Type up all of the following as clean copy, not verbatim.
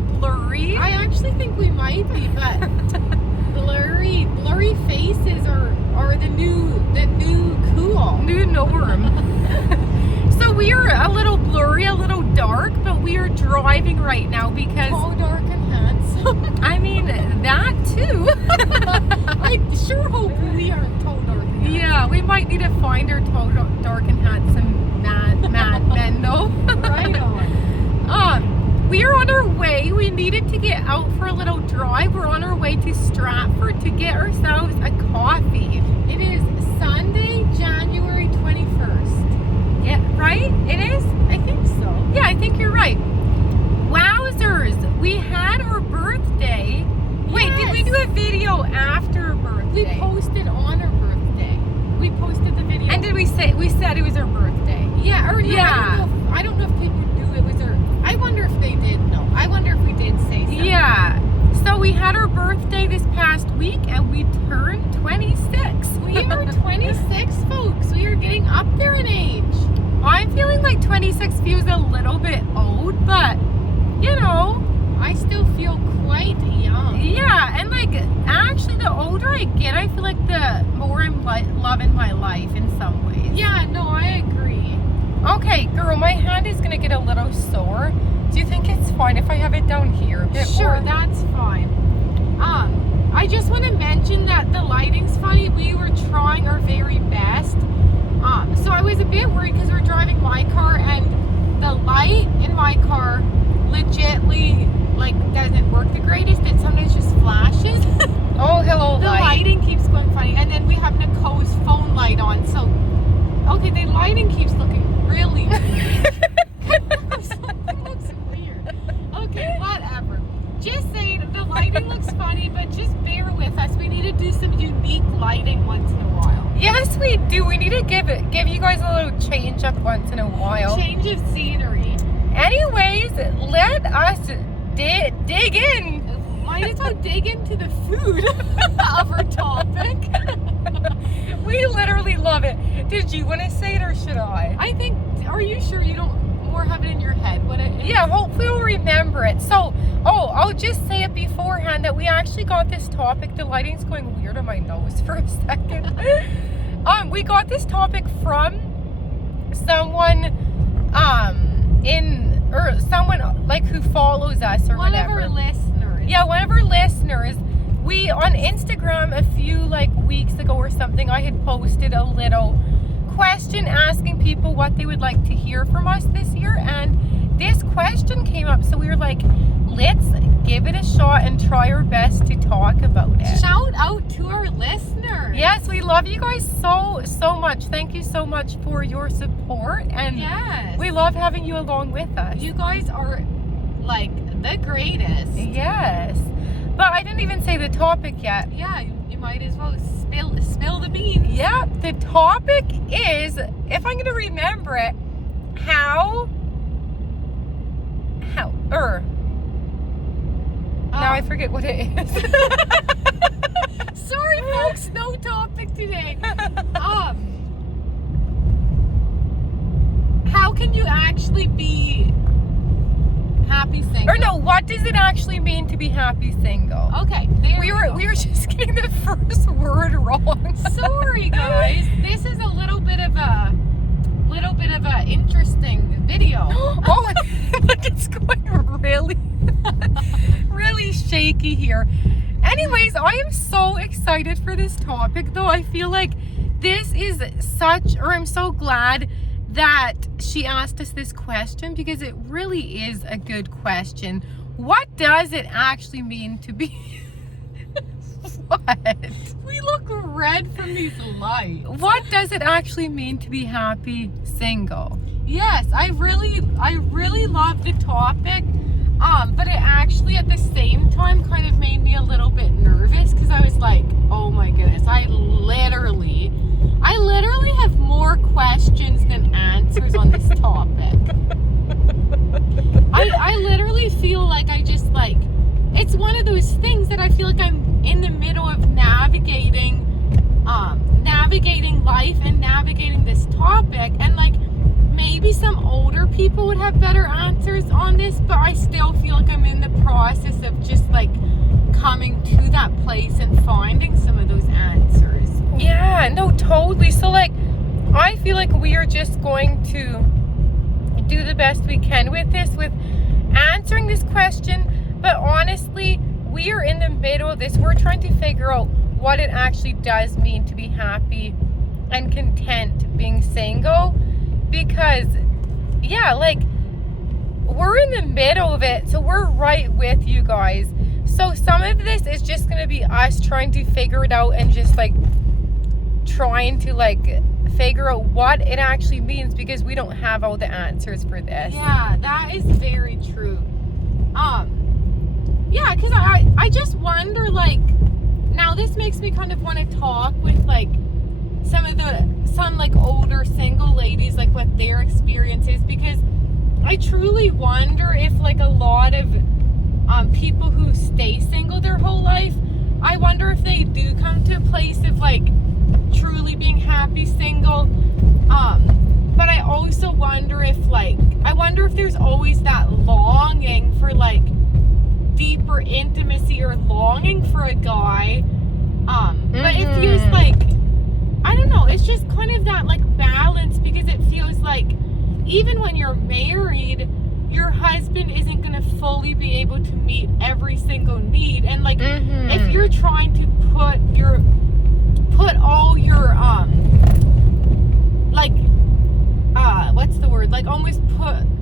blurry. I actually think we might be, but blurry faces are the new cool. New norm. So we are a little blurry, a little dark, but we are driving right now because... Tall, dark, and handsome. I mean, that too. I sure hope we aren't tall, dark, and handsome. Yeah, we might need to find our tall, dark, and handsome mad men, though. Right on. We are on our way. We needed to get out for a little drive. We're on our way to Stratford to get ourselves a coffee. It is Sunday, January 21st. Yeah, right? It is? I think so. Yeah, I think you're right. Wowzers! We had our birthday. Wait, did we do a video after our birthday? We posted on our birthday. We posted the video. And did we said it was our birthday? Yeah, or no, yeah. I don't know if people knew it was our... I wonder if they did know. I wonder if we did say something. Yeah. So we had our birthday this past week and we turned 26. We are 26, folks. We are getting up there in age. I'm feeling like 26 feels a little bit old, but you know, I still feel quite young. Yeah, and like actually the older I get, I feel like the more I'm loving my life in some ways. Yeah, no, I agree. Okay, girl, my hand is gonna get a little sore. Do you think it's fine if I have it down here? Sure, that's fine. I just want to mention that the lighting's funny. We were trying our very best. So I was a bit worried because we're driving my car and the light in my car legitly like doesn't work the greatest. It sometimes just flashes. Oh, hello, The light. lighting keeps going funny, and then we have Nicole's phone light on. So, okay, the lighting keeps looking really weird. Something looks weird. Okay, whatever. Just saying, the lighting looks funny, but just bear with us. We need to do some unique lighting once in a while. Yes, we do. We need to give you guys a little change up once in a while. Change of scenery. Anyways, let us dig in. Might as well dig into the food of our topic. We literally love it. Did you want to say it or should I? I think, are you sure you don't more have it in your head what it is? Yeah, hopefully we'll remember it. So, I'll just say it beforehand that we actually got this topic. The lighting's going weird on my nose for a second. We got this topic from someone someone like who follows us or one whatever. One of our listeners. Yeah, one of our listeners. We on Instagram a few like weeks ago or something, I had posted a little question asking people what they would like to hear from us this year, and this question came up, so we were like, let's give it a shot and try our best to talk about it. Shout out to our listeners. Yes, we love you guys so much. Thank you so much for your support, and yes, we love having you along with us. You guys are like the greatest. Yes, but I didn't even say the topic yet. Yeah, you might as well spill the beans. Yeah, the topic is, if I'm gonna remember it, now I forget what it is. Sorry, folks, no topic today. How can you actually be happy single? Or no, what does it actually mean to be happy single? Okay, we were just getting the first word wrong. Sorry, guys. This is a little bit of a interesting video. Oh, look, it's going really shaky here. Anyways, I am so excited for this topic, though. I feel like this is I'm so glad that she asked us this question, because it really is a good question. What does it actually mean to be what? We look red from these lights. What does it actually mean to be happy single? Yes, I really love the topic. But it actually at the same time kind of made me a little bit nervous, because I was like, oh my goodness, I literally have more questions than answers on this topic. I literally feel like it's one of those things that I feel like I'm in the middle of navigating life and navigating this topic, and like maybe some older people would have better answers on this, but I still feel like I'm in the process of just like coming to that place and finding some of those answers. Yeah, no, totally. So like, I feel like we are just going to do the best we can with this, with answering this question. But honestly, we are in the middle of this. We're trying to figure out what it actually does mean to be happy and content being single. Because, yeah, like, we're in the middle of it. So we're right with you guys. So some of this is just going to be us trying to figure it out and just like trying to like figure out what it actually means, because we don't have all the answers for this. Yeah, that is very true. Yeah, because I just wonder, like, now this makes me kind of want to talk with like some like older single ladies, like what their experience is, because I truly wonder if like a lot of people who stay single their whole life, I wonder if they do come to a place of like truly being happy single. But I also wonder if there's always that longing for like deeper intimacy or longing for a guy. But it feels like, I don't know, it's just kind of that like balance, because it feels like even when you're married, your husband isn't going to fully be able to meet every single need. And like, if you're trying to put all your,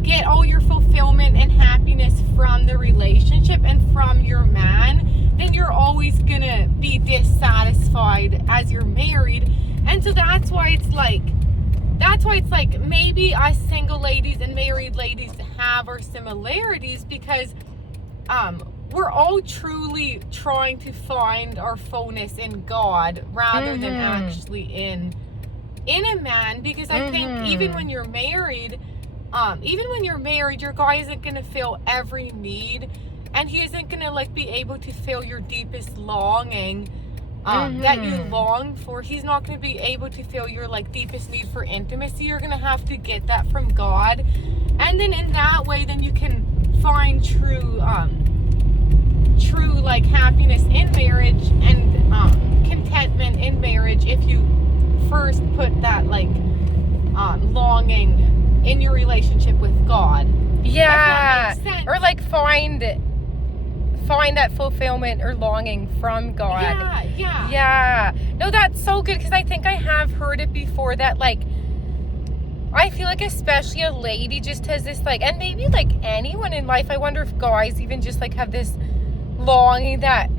get all your fulfillment and happiness from the relationship and from your man, then you're always going to be dissatisfied as you're married. And so that's why it's like, maybe us single ladies and married ladies have our similarities, because we're all truly trying to find our fullness in God rather than actually in a man. Because I think even when you're married, your guy isn't going to fill every need, and he isn't going to like be able to fill your deepest longing that you long for. He's not going to be able to fill your like deepest need for intimacy. You're going to have to get that from God, and then in that way, then you can find true like happiness in marriage and contentment in marriage, if you first put that like longing in your relationship with God. Yeah, or like find that fulfillment or longing from God. Yeah. No, that's so good, because I think I have heard it before that like, I feel like especially a lady just has this like, and maybe like anyone in life, I wonder if guys even just like have this longing that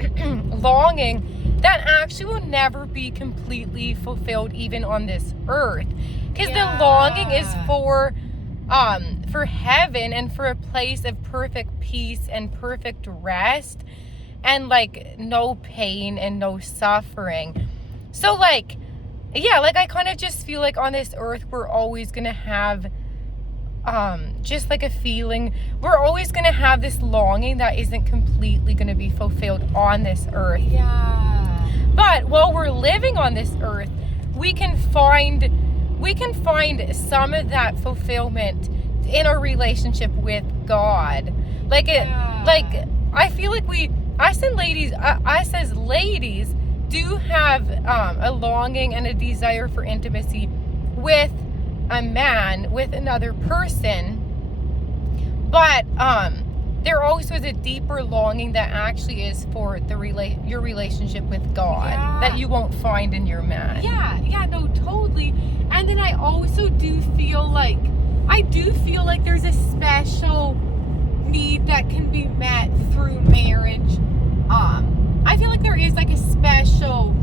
actually will never be completely fulfilled even on this earth. Because the longing is for heaven and for a place of perfect peace and perfect rest and like no pain and no suffering. So like, yeah, like I kind of just feel like on this earth we're always gonna have just like a feeling, we're always gonna have this longing that isn't completely gonna be fulfilled on this earth. But while we're living on this earth, we can find some of that fulfillment in our relationship with God. Like I feel like us as ladies do have a longing and a desire for intimacy with a man, with another person, but there also is a deeper longing that actually is for your relationship with God that you won't find in your man. No, totally. And then I also do feel like there's a special need that can be met through marriage. I feel like there is like a special,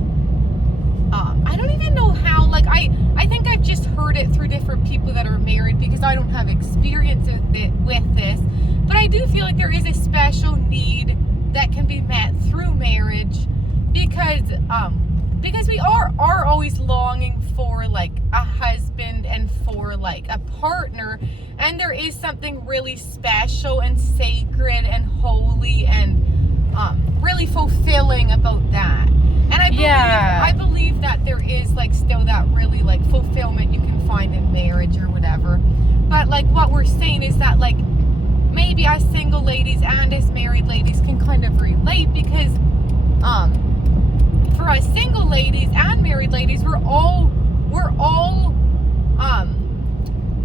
I don't even know how, like I think I've just heard it through different people that are married, because I don't have experience with this, but I do feel like there is a special need that can be met through marriage, because we are always longing for like a husband and for like a partner, and there is something really special and sacred and holy and really fulfilling about that. And I believe that there is like still that really like fulfillment you can find in marriage or whatever. saying is that, like, maybe as single ladies and as married ladies can kind of relate, because for us single ladies and married ladies, we're all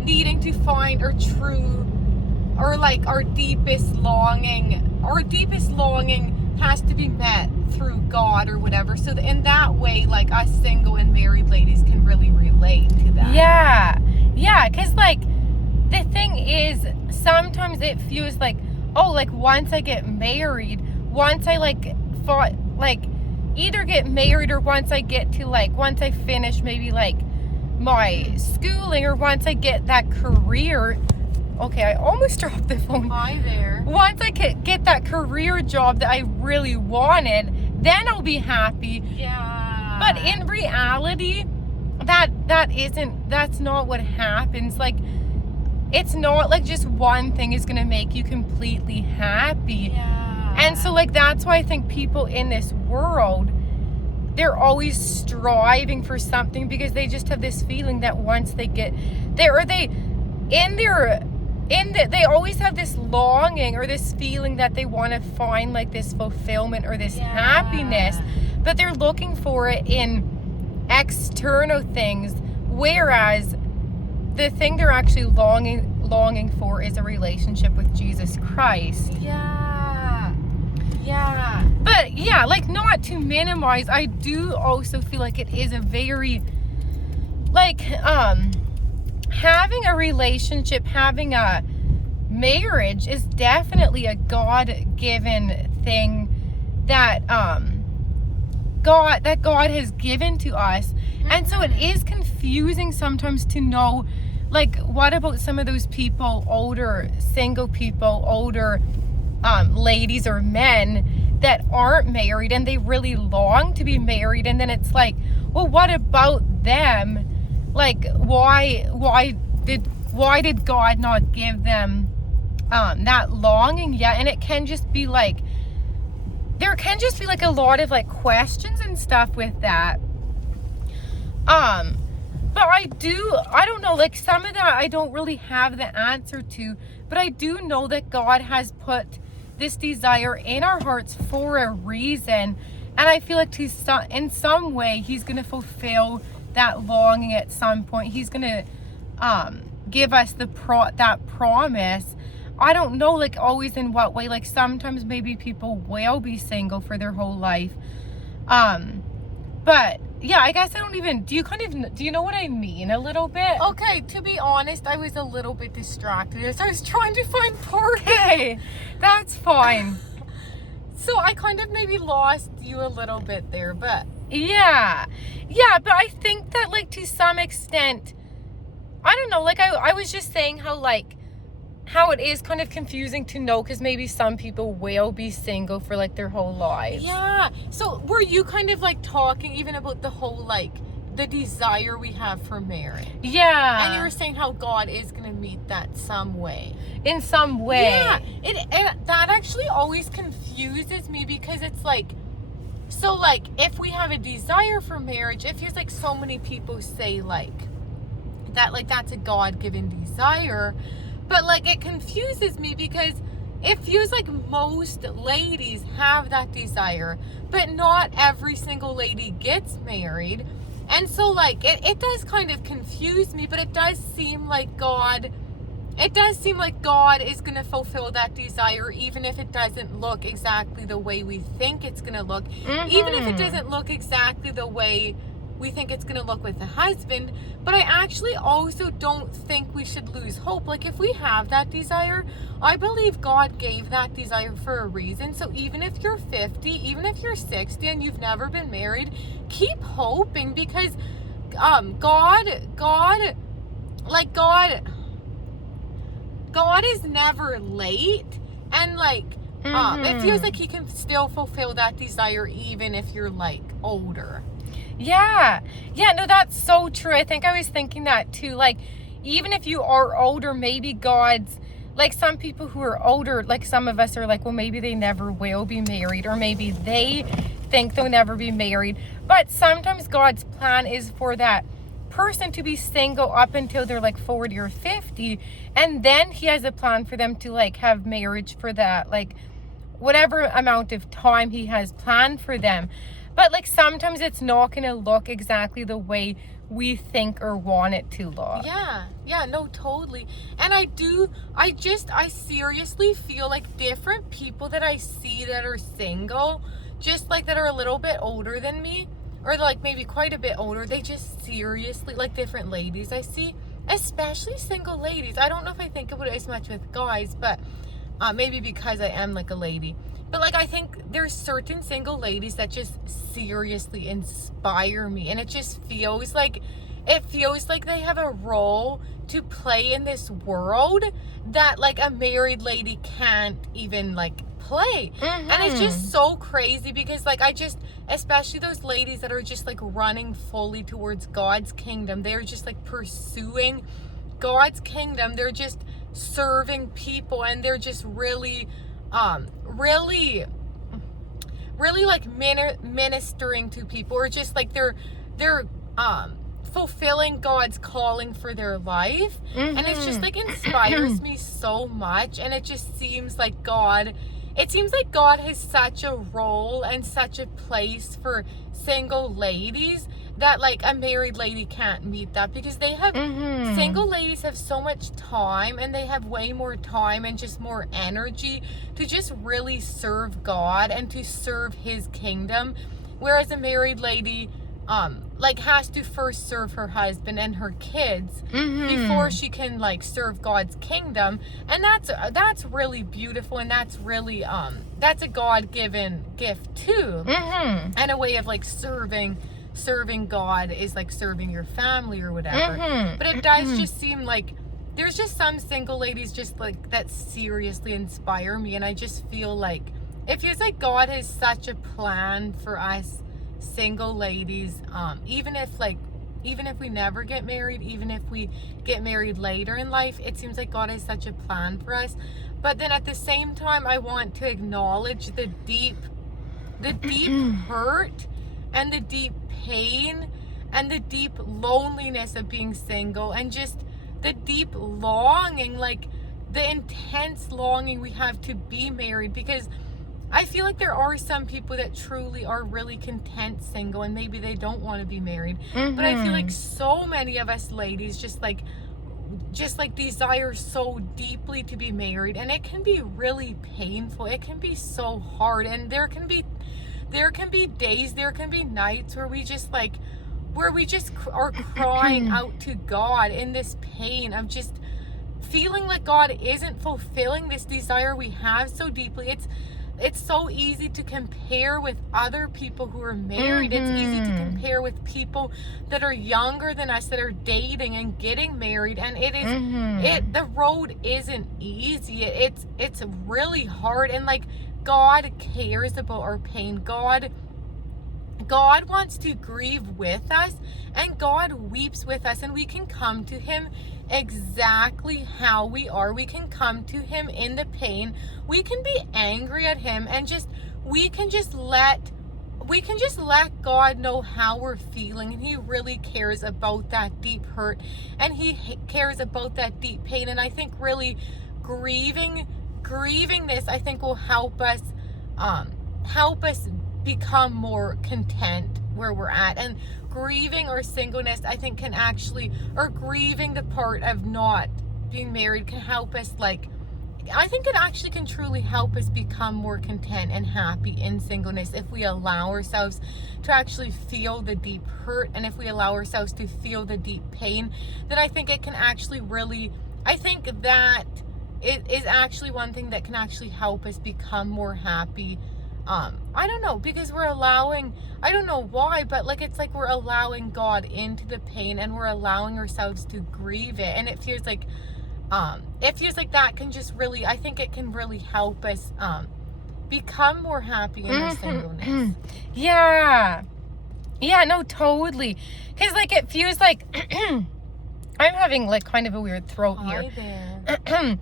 needing to find our true, or like our deepest longing has to be met through God or whatever. So in that way, like, us single and married ladies can really relate to that. Yeah, because like the thing is, sometimes it feels like, oh, like once I get married, once I either get married, or once I finish maybe like my schooling, or once I get that career. Okay, I almost dropped the phone. Hi there. Once I get that career job that I really wanted, then I'll be happy. Yeah. But in reality, that's not what happens. Like, it's not like just one thing is gonna make you completely happy. Yeah. And so, like, that's why I think people in this world, they're always striving for something, because they just have this feeling that once they get there, or they always have this longing or this feeling that they want to find like this fulfillment or this happiness, but they're looking for it in external things, whereas the thing they're actually longing for is a relationship with Jesus Christ. Yeah. But yeah, like, not to minimize, I do also feel like it is a very, like, having a relationship, having a marriage is definitely a God-given thing that God has given to us. And so it is confusing sometimes to know, like, what about some of those people, older single people, older ladies or men that aren't married and they really long to be married, and then it's like, well, what about them? Like, why did God not give them that longing yet? And it can just be like, there can just be like a lot of like questions and stuff with that. But I don't know, like, some of that I don't really have the answer to, but I do know that God has put this desire in our hearts for a reason, and I feel like in some way He's going to fulfill that longing at some point. He's going to give us that promise. I don't know, like, always in what way. Like, sometimes maybe people will be single for their whole life. But yeah, I guess I don't even, do you know what I mean a little bit? Okay, to be honest, I was a little bit distracted as I was trying to find party. Okay, that's fine. So I kind of maybe lost you a little bit there, but Yeah, but I think that, like, to some extent, I don't know, like, I was just saying how it is kind of confusing to know, because maybe some people will be single for like their whole lives. yeah. So were you kind of like talking even about the whole, like, the desire we have for marriage? Yeah. And you were saying how God is going to meet that some way. In some way. Yeah. That actually always confuses me, because it's like, so, like, if we have a desire for marriage, it feels like so many people say, like, that, like, that's a God-given desire. But, like, it confuses me, because it feels like most ladies have that desire, but not every single lady gets married. And so, like, it does kind of confuse me, but it does seem like God is going to fulfill that desire, even if it doesn't look exactly the way we think it's going to look. Even if it doesn't look exactly the way we think it's going to look with the husband. But I actually also don't think we should lose hope. Like, if we have that desire, I believe God gave that desire for a reason. So even if you're 50, even if you're 60 and you've never been married, keep hoping, because God is never late, and like it feels like He can still fulfill that desire even if you're like older. Yeah, no, that's so true. I think I was thinking that too. Like, even if you are older, maybe God's, like, some people who are older, like some of us are like, well, maybe they never will be married, or maybe they think they'll never be married. But sometimes God's plan is for that person to be single up until they're like 40 or 50, and then he has a plan for them to like have marriage for that, like whatever amount of time he has planned for them. But like sometimes it's not gonna look exactly the way we think or want it to look. Yeah, no, totally. And I seriously feel like different people that I see that are single, just like that are a little bit older than me, or like maybe quite a bit older, they just seriously, like different ladies I see, especially single ladies. I don't know if I think about it as much with guys, but maybe because I am like a lady. But like I think there's certain single ladies that just seriously inspire me, and it just feels like they have a role to play in this world that like a married lady can't even like play. And it's just so crazy because like especially those ladies that are just like running fully towards God's kingdom, they're just like pursuing God's kingdom, they're just serving people, and they're just really like ministering to people, or just like they're fulfilling God's calling for their life. And it's just like inspires me so much. And it just seems like God has such a role and such a place for single ladies that like a married lady can't meet that, because they have single ladies have so much time, and they have way more time and just more energy to just really serve God and to serve his kingdom, whereas a married lady like has to first serve her husband and her kids before she can like serve God's kingdom. And that's really beautiful, and that's really that's a God-given gift too, and a way of like serving God is like serving your family or whatever. But it does just seem like there's just some single ladies just like that seriously inspire me, and I just feel like it feels like God has such a plan for us single ladies, even if we never get married, even if we get married later in life, it seems like God has such a plan for us. But then at the same time, I want to acknowledge the deep hurt and the deep pain and the deep loneliness of being single, and just the deep longing, like the intense longing we have to be married, because I feel like there are some people that truly are really content single, and maybe they don't want to be married. But I feel like so many of us ladies just like desire so deeply to be married, and it can be really painful. It can be so hard, and there can be days, there can be nights where we just are crying out to God in this pain of just feeling like God isn't fulfilling this desire we have so deeply. It's so easy to compare with other people who are married. It's easy to compare with people that are younger than us, that are dating and getting married, and the road isn't easy. It's really hard, and like God cares about our pain. God wants to grieve with us, and God weeps with us, and we can come to him exactly how we are. We can come to him in the pain. We can be angry at him, and we can just let God know how we're feeling, and he really cares about that deep hurt, and he cares about that deep pain. And I think really grieving this, I think, will help us become more content where we're at. And grieving our singleness, I think, or grieving the part of not being married can help us, like, I think it actually can truly help us become more content and happy in singleness if we allow ourselves to actually feel the deep hurt, and if we allow ourselves to feel the deep pain. Then I think it can actually really, I think that it is actually one thing that can actually help us become more happy. I don't know, because we're allowing, I don't know why, but like it's like we're allowing God into the pain, and we're allowing ourselves to grieve it. And it feels like that can just really, I think it can really help us become more happy in our singleness. Yeah, no, totally. Because like it feels like I'm having like kind of a weird throat here. Hi there.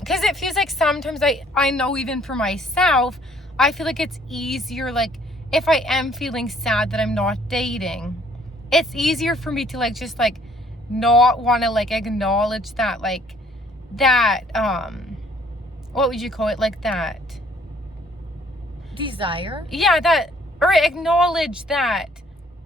Because it feels like sometimes I know, even for myself, I feel like it's easier, like if I am feeling sad that I'm not dating, it's easier for me to like just like not want to like acknowledge that like that what would you call it, like that Desire? yeah, that, or acknowledge that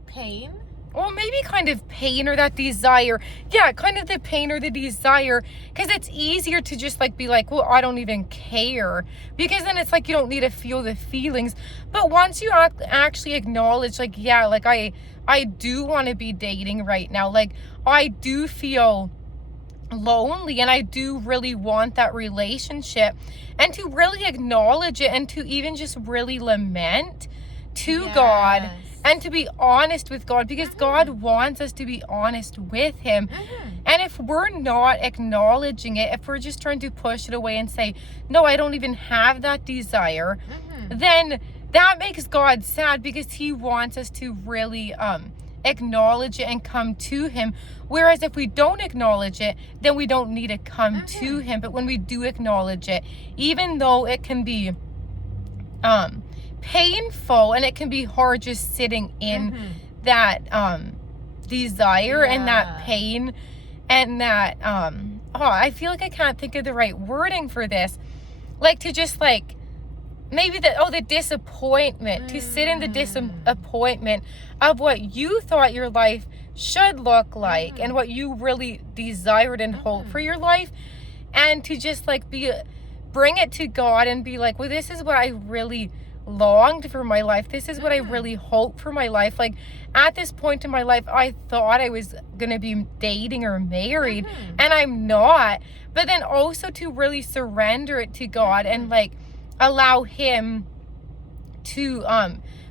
Pain? well, maybe kind of pain or that desire. Yeah, kind of the pain or the desire. Because it's easier to just like be like, well, I don't even care. Because then it's like you don't need to feel the feelings. But once you actually acknowledge, like, yeah, like I do want to be dating right now. Like, I do feel lonely and I do really want that relationship. And to really acknowledge it and to even just really lament to God. And to be honest with God, because God wants us to be honest with Him. And if we're not acknowledging it, if we're just trying to push it away and say, no, I don't even have that desire, then that makes God sad, because He wants us to really acknowledge it and come to Him. Whereas if we don't acknowledge it, then we don't need to come to Him. But when we do acknowledge it, even though it can be painful and it can be hard just sitting in that desire and that pain and that I feel like I can't think of the right wording for this, like to just like maybe the disappointment, to sit in the disappointment of what you thought your life should look like and what you really desired and hoped for your life, and to just like bring it to God and be like, well, this is what I really longed for my life. This is what I really hoped for my life. Like at this point in my life, I thought I was gonna be dating or married, and I'm not. But then also to really surrender it to God and like allow Him to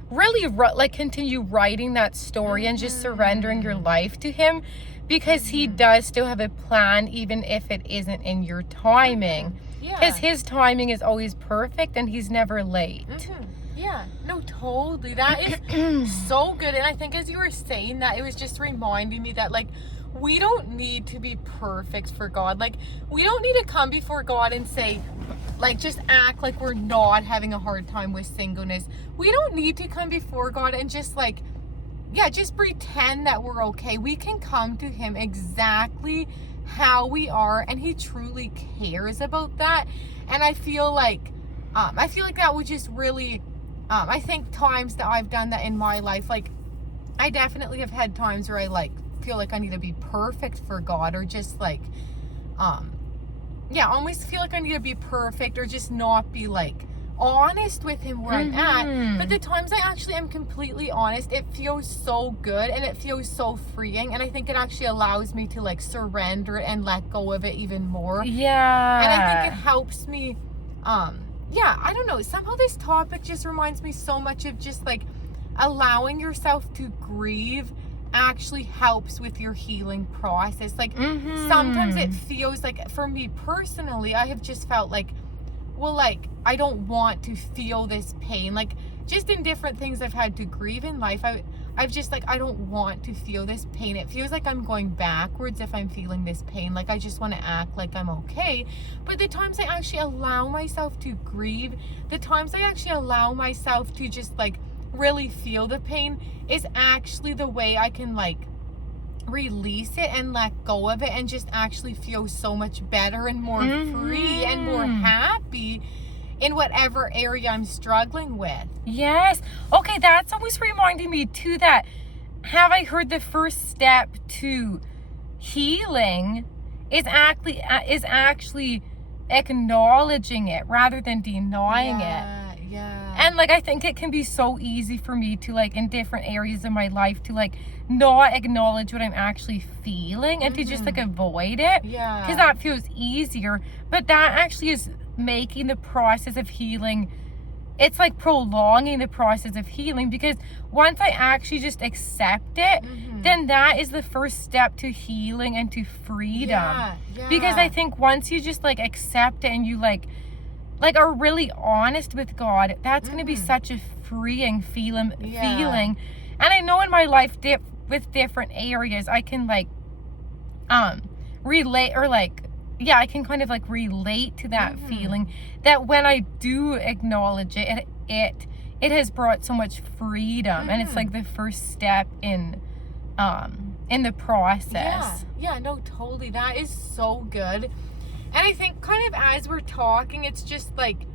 really like continue writing that story and just surrendering your life to Him, because He does still have a plan, even if it isn't in your timing. Because His timing is always perfect and He's never late. Yeah, no, totally. That is so good. And I think as you were saying that, it was just reminding me that, like, we don't need to be perfect for God. Like, we don't need to come before God and say, like, just act like we're not having a hard time with singleness. We don't need to come before God and just, like, just pretend that we're okay. We can come to Him exactly how we are, and He truly cares about that. And I feel like that would just really I think times that I've done that in my life, like I definitely have had times where I like feel like I need to be perfect for God, or just like almost feel like I need to be perfect, or just not be like honest with Him where I'm at. But the times I actually am completely honest, it feels so good and it feels so freeing, and I think it actually allows me to like surrender it and let go of it even more. And I think it helps me I don't know, somehow this topic just reminds me so much of just like allowing yourself to grieve actually helps with your healing process. Like sometimes it feels like, for me personally, I have just felt like, well, like I don't want to feel this pain. Like just in different things I've had to grieve in life, I've just like, I don't want to feel this pain. It feels like I'm going backwards if I'm feeling this pain. Like I just want to act like I'm okay. But the times I actually allow myself to grieve, the times I actually allow myself to just like really feel the pain, is actually the way I can like release it and let go of it and just actually feel so much better and more free and more happy in whatever area I'm struggling with. Yes. Okay, that's always reminding me too that, have I heard the first step to healing is actually acknowledging it rather than denying it. Yeah. And like I think it can be so easy for me to like in different areas of my life to like not acknowledge what I'm actually feeling and to just like avoid it. Yeah. Because that feels easier. But that actually is making the process of healing, it's like prolonging the process of healing, because once I actually just accept it, then that is the first step to healing and to freedom. Because I think once you just like accept it and you like are really honest with God, that's going to be such a freeing feeling. And I know in my life with different areas I can like relate, or like I can kind of like relate to that feeling, that when I do acknowledge it, it has brought so much freedom, and it's like the first step in in the process. Yeah, no, totally. That is so good. And I think kind of as we're talking, it's just like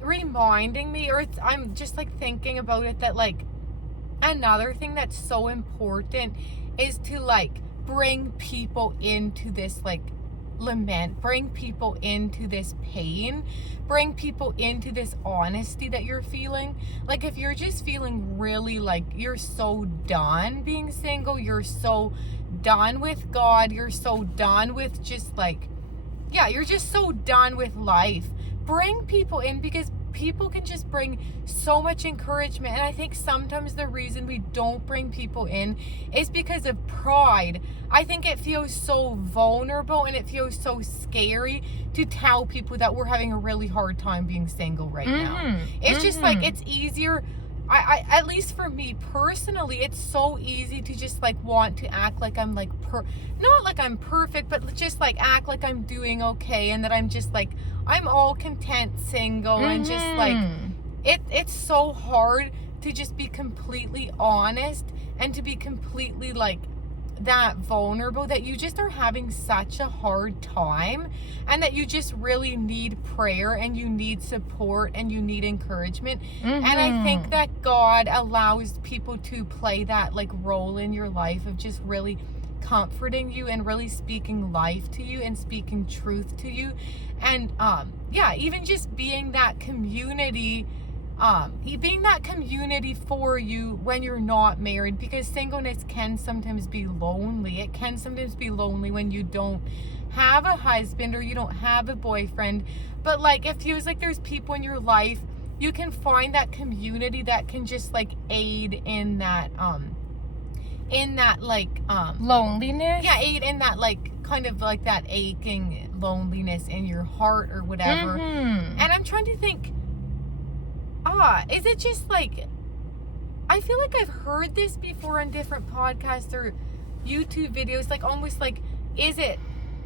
reminding me, or I'm just like thinking about it, that like another thing that's so important is to like bring people into this like lament, bring people into this pain, bring people into this honesty that you're feeling. Like if you're just feeling really like you're so done being single, you're so done with God, you're so done with just like, yeah, you're just so done with life, bring people in, because people can just bring so much encouragement. And I think sometimes the reason we don't bring people in is because of pride. I think it feels so vulnerable and it feels so scary to tell people that we're having a really hard time being single right now. It's just like, it's easier. I at least for me personally, it's so easy to just like want to act like I'm like not like I'm perfect, but just like act like I'm doing okay, and that I'm just like I'm all content single, and just like it's so hard to just be completely honest and to be completely like that vulnerable, that you just are having such a hard time, and that you just really need prayer and you need support and you need encouragement. And I think that God allows people to play that like role in your life of just really comforting you and really speaking life to you and speaking truth to you. And yeah, even just being that community, being that community for you when you're not married, because singleness can sometimes be lonely. It can sometimes be lonely when you don't have a husband or you don't have a boyfriend. But like it feels like there's people in your life, you can find that community that can just like aid in that like loneliness. Yeah, aid in that like kind of like that aching loneliness in your heart or whatever. And I'm trying to think, is it just like, I feel like I've heard this before on different podcasts or YouTube videos, like almost like, is it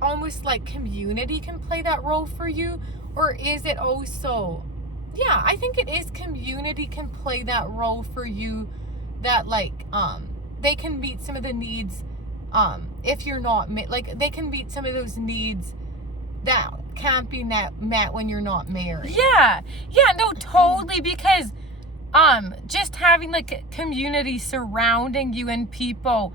almost like community can play that role for you? Or is it also, yeah, I think it is community can play that role for you, that like, they can meet some of the needs, if you're not, like they can meet some of those needs that can't be met when you're not married. Yeah, no, totally, because just having like a community surrounding you and people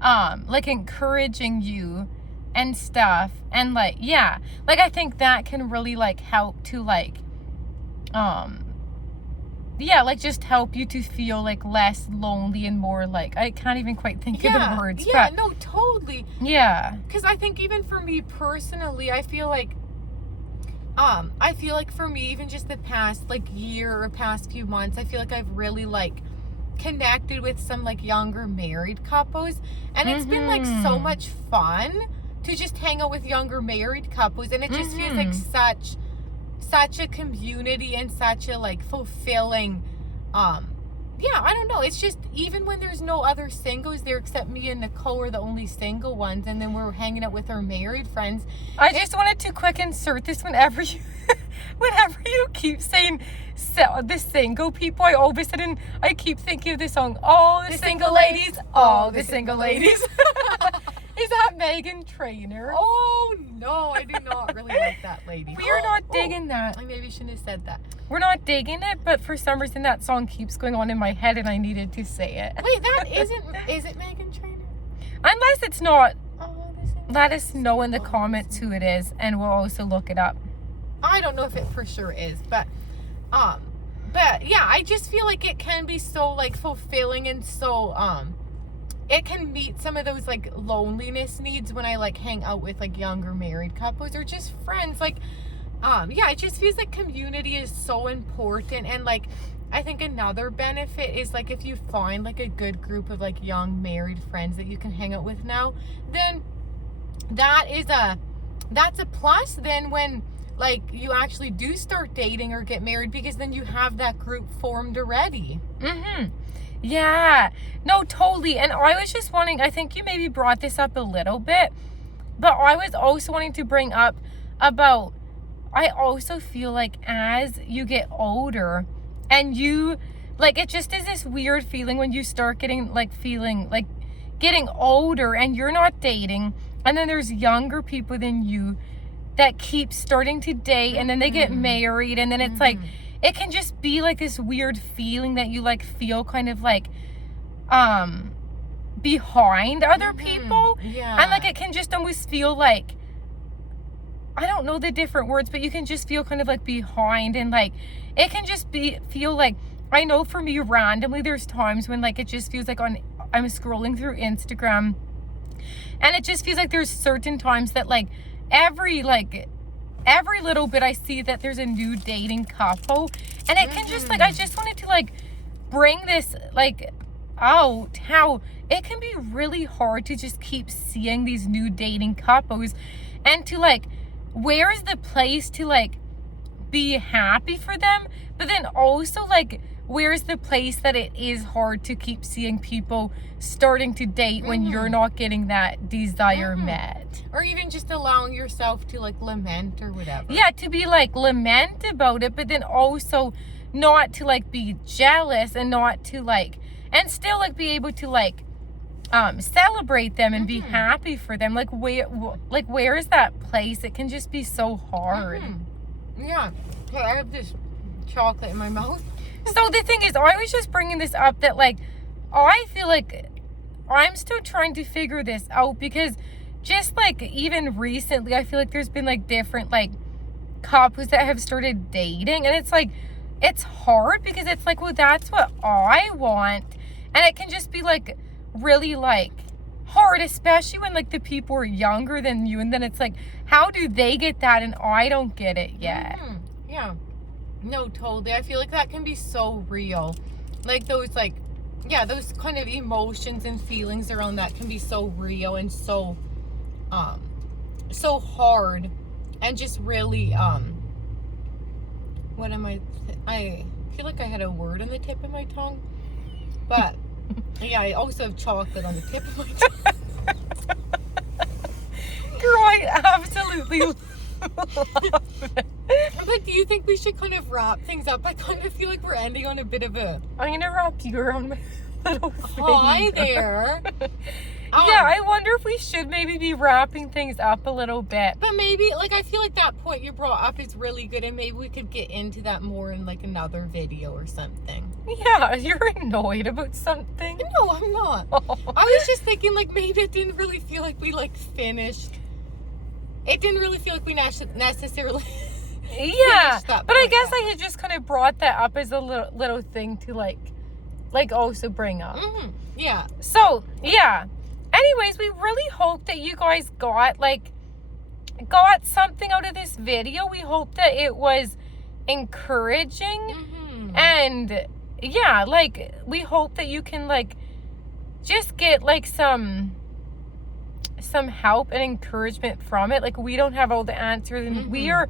like encouraging you and stuff, and like, yeah, like I think that can really like help to like yeah, like just help you to feel like less lonely and more like, I can't even quite think of the words. Yeah, no, totally. Yeah. Because I think even for me personally, I feel like for me, even just the past like year or past few months, I feel like I've really like connected with some like younger married couples, and it's been like so much fun to just hang out with younger married couples, and it just feels like such a community and such a like fulfilling, yeah, I don't know, it's just, even when there's no other singles there except me and Nicole are the only single ones, and then we're hanging out with our married friends. I just wanted to quick insert this, whenever you keep saying the single people, I all of a sudden I keep thinking of the song, all the single ladies, all the single ladies. Is that Megan Trainor? Oh no, I do not really like that lady. We're not digging that. I maybe shouldn't have said that. We're not digging it, but for some reason that song keeps going on in my head and I needed to say it. Wait, is it Megan Trainor? Unless it's not, This let us know in the comments who it is, and we'll also look it up. I don't know if it for sure is, but yeah, I just feel like it can be so like fulfilling, and so it can meet some of those like loneliness needs when I like hang out with like younger married couples or just friends. Like yeah, it just feels like community is so important. And like I think another benefit is like if you find like a good group of like young married friends that you can hang out with now, then that's a plus then when like you actually do start dating or get married, because then you have that group formed already. Yeah, no, totally. And I was just wanting, I think you maybe brought this up a little bit, but I was also wanting to bring up about, I also feel like as you get older and you like, it just is this weird feeling when you start getting, like, feeling, like, getting older and you're not dating. And then there's younger people than you that keep starting to date, and then they get married. And then it's like, it can just be like this weird feeling that you, like, feel kind of like, behind other people. Yeah. And, like, it can just almost feel like, I don't know the different words, but you can just feel kind of like behind, and like it can just feel like, I know for me randomly there's times when like it just feels like I'm scrolling through Instagram, and it just feels like there's certain times that like every little bit I see that there's a new dating couple, and it can just like, I just wanted to like bring this like out, how it can be really hard to just keep seeing these new dating couples, and to like, where is the place to like be happy for them, but then also like, where's the place that it is hard to keep seeing people starting to date when you're not getting that desire met, or even just allowing yourself to like lament or whatever. Yeah, to be like lament about it, but then also not to like be jealous, and not to like, and still like be able to like celebrate them and be happy for them. Like where is that place? It can just be so hard. Yeah. Okay, I have this chocolate in my mouth. So the thing is, I was just bringing this up that like, I feel like I'm still trying to figure this out, because just like even recently I feel like there's been like different like couples that have started dating, and it's like, it's hard because it's like, well, that's what I want, and it can just be like really like hard, especially when like the people are younger than you, and then it's like, how do they get that and I don't get it yet? Yeah, no, totally. I feel like that can be so real, like those like, yeah, those kind of emotions and feelings around that can be so real and so so hard, and just really what am I feel like I had a word on the tip of my tongue, but yeah, I also have chocolate on the tip of my tongue. Girl, I absolutely love it. But do you think we should kind of wrap things up? I kind of feel like we're ending on a bit of a... I'm gonna wrap you around my little finger. Hi there. Yeah, I wonder if we should maybe be wrapping things up a little bit. But maybe, like, I feel like that point you brought up is really good, and maybe we could get into that more in, like, another video or something. Yeah, you're annoyed about something. No, I'm not. I was just thinking, like, maybe it didn't really feel like we, like, finished. It didn't really feel like we necessarily... Yeah, but I guess I had just kind of brought that up as a little thing to, like also bring up. Yeah. So, yeah. Anyways, we really hope that you guys got something out of this video. We hope that it was encouraging. And yeah, like, we hope that you can like just get like some help and encouragement from it. Like, we don't have all the answers, and we are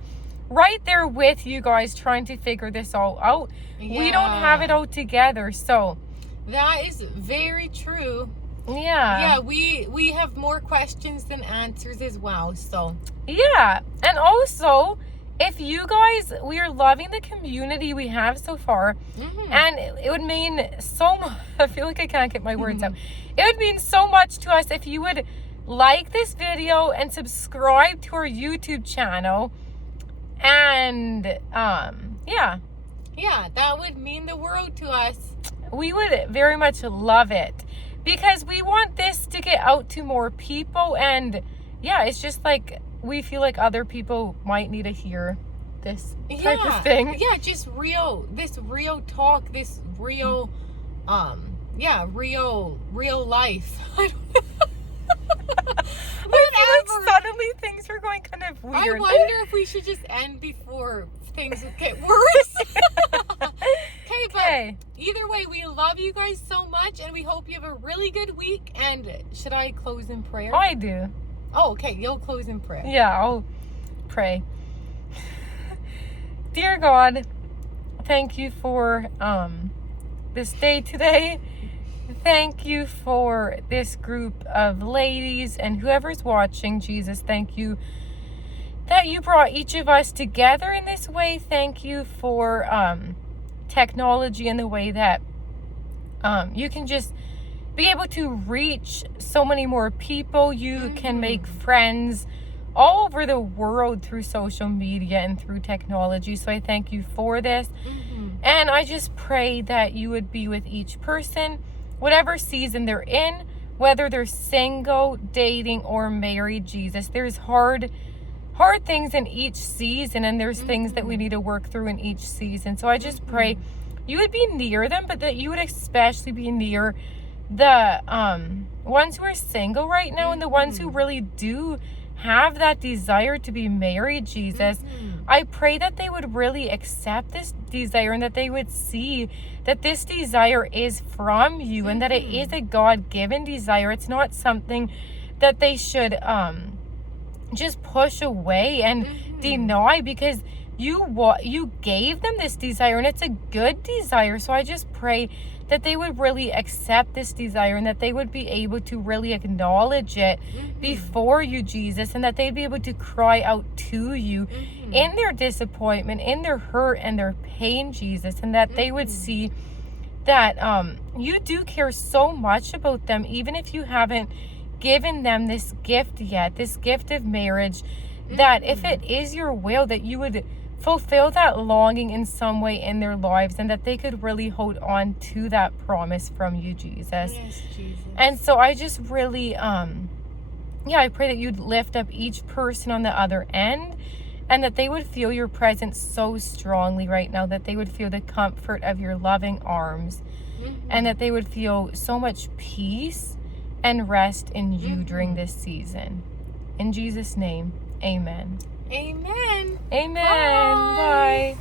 right there with you guys trying to figure this all out. Yeah. We don't have it all together, so that is very true. Yeah, we have more questions than answers as well, so yeah. And also, if you guys, we are loving the community we have so far, and it would mean so much. I feel like I can't get my words out. It would mean so much to us if you would like this video and subscribe to our YouTube channel. And yeah, that would mean the world to us. We would very much love it, because we want this to get out to more people. And yeah, it's just like, we feel like other people might need to hear this type of thing. Yeah, just real talk, this real real life. I don't know. I feel like suddenly things are going kind of weird. I wonder if we should just end before things get worse. Okay, but either way, we love you guys so much, and we hope you have a really good week. And should I close in prayer? I do. Oh, okay, you'll close in prayer. Yeah, I'll pray. Dear God, thank you for this day today. Thank you for this group of ladies and whoever's watching. Jesus, thank you that you brought each of us together in this way. Thank you for technology and the way that you can just be able to reach so many more people. You can make friends all over the world through social media and through technology. So I thank you for this. And I just pray that you would be with each person, whatever season they're in, whether they're single, dating, or married, Jesus. There's hard things in each season, and there's things that we need to work through in each season. So I just pray you would be near them, but that you would especially be near the ones who are single right now and the ones who really do have that desire to be married, Jesus. I pray that they would really accept this desire and that they would see that this desire is from you and that it is a God-given desire. It's not something that they should just push away and deny, because you gave them this desire and it's a good desire. So I just pray that they would really accept this desire and that they would be able to really acknowledge it before you, Jesus, and that they'd be able to cry out to you in their disappointment, in their hurt and their pain, Jesus, and that they would see that you do care so much about them, even if you haven't given them this gift yet, this gift of marriage, that if it is your will, that you would fulfill that longing in some way in their lives, and that they could really hold on to that promise from you, Jesus. Yes, Jesus. And so I just really, I pray that you'd lift up each person on the other end, and that they would feel your presence so strongly right now, that they would feel the comfort of your loving arms, and that they would feel so much peace and rest in you during this season. In Jesus' name, amen. Amen. Amen. Bye.